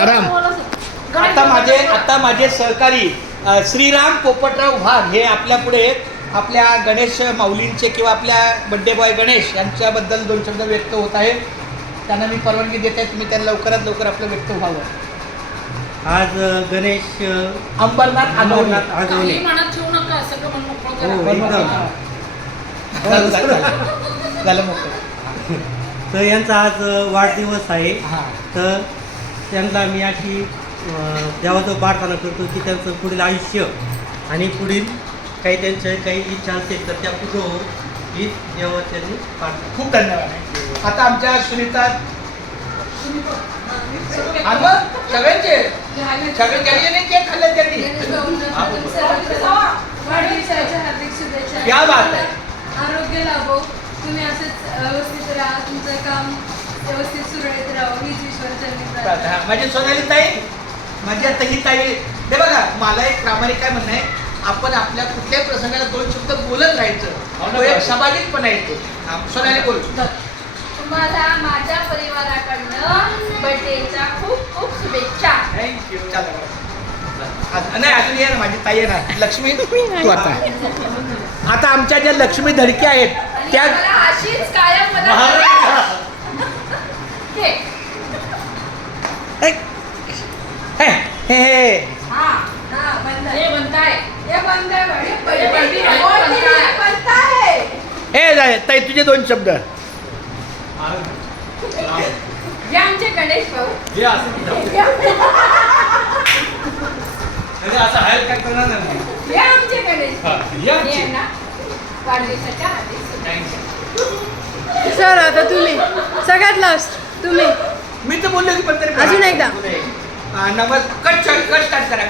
आराम. आता माझे सहकारी श्रीराम पोपटराव वाघ हे आपल्या पुढे आपल्या गणेश माऊलींचे किंवा आपल्या बड्डे बॉय गणेश यांच्याबद्दल 2 शब्द व्यक्त होत आहे. त्यांना मी परवानगी देत आहे, तुम्ही त्यांना लवकरात लवकर आपलं व्यक्त व्हावं. आज गणेश अंबरनाथ आगवणे झालं मोकळं. तर यांचा आज वाढदिवस आहे. हां, तर त्यांना मी अशी देवाचं प्रार्थना करतो की त्यांचं पुढील आयुष्य आणि पुढील काही त्यांच्या काही इच्छा असेल तर त्या पूर्ण हो ही देवाच्यांनी प्रार्थना. खूप धन्यवाद. आता आमच्या सुनीता सगळ्यांचे सगळे त्यांनी नाही केक खाल्ले त्यांनी. क्या बात आहे. आरोग्य लाभो, तुम्ही असंच व्यवस्थित राहा, तुमचं काम व्यवस्थित सुरळीत राहावं हीच ईश्वरचरणी प्रार्थना. माझी सोनाली ताई, माझ्या तही ताई, हे बघा मला एक प्रामाणिक काय म्हणणं आहे, आपण आपल्या कुठल्याही प्रसंगाला 2 शब्द बोलत राहायचं, तो एक समाजिकपणा येतो. सोनाली बोल. तुम्हाला माझ्या परिवाराकडनं बर्थडेच्या खूप खूप शुभेच्छा. थँक्यू. नाही अजून ये ना, माझी ताई आहे ना लक्ष्मी. तू आता आमच्या ज्या लक्ष्मी धडके आहेत त्या अशीच कायम ताई तुझे 2 शब्द. आमचे गणेश भाऊ आमचे गणेश वाढदिवसाच्या सर आता तुम्ही सगळ्यात लास्ट तुम्ही मी तर बोललो की पण तरी अजून एकदा. नमस्कार. कट स्टार्ट करा.